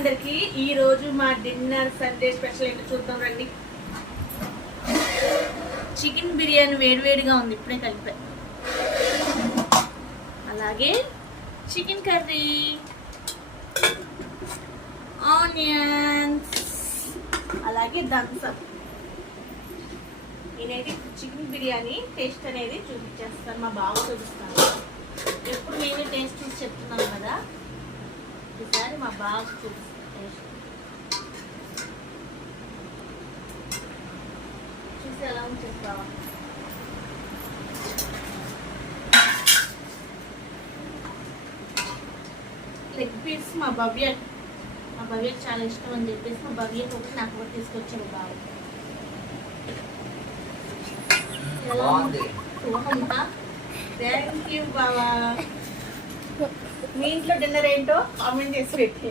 అందరికి ఈ రోజు మా డిన్నర్ సండే స్పెషల్ ఏంటో చూద్దాం రండి. చికెన్ బిర్యానీ వేడివేడిగా ఉంది, ఇప్పుడే కలిపా. అలాగే చికెన్ కర్రీ, ఆనియన్స్, అలాగే థమ్స్అప్. నేనైతే చికెన్ బిర్యానీ టేస్ట్ అనేది చూపించేస్తాను, మా బాగా చూపిస్తాను. ఎప్పుడు నేనే టేస్ట్ చూసి చెప్తున్నాను కదా, ఈసారి మా బాగా చూపిస్తాను టేస్ట్ చూసి ఎలా ఉంది చెప్తావా. లెగ్ పీస్ మా భవ్యకి చాలా ఇష్టం అని చెప్పేసి మా భవ్యకి ఒకటి నాకు ఒకటి తీసుకొచ్చాము బాగా. థ్యాంక్ యూ బావా. మీ ఇంట్లో డిన్నర్ ఏంటో కామెంట్ చేసి పెట్టి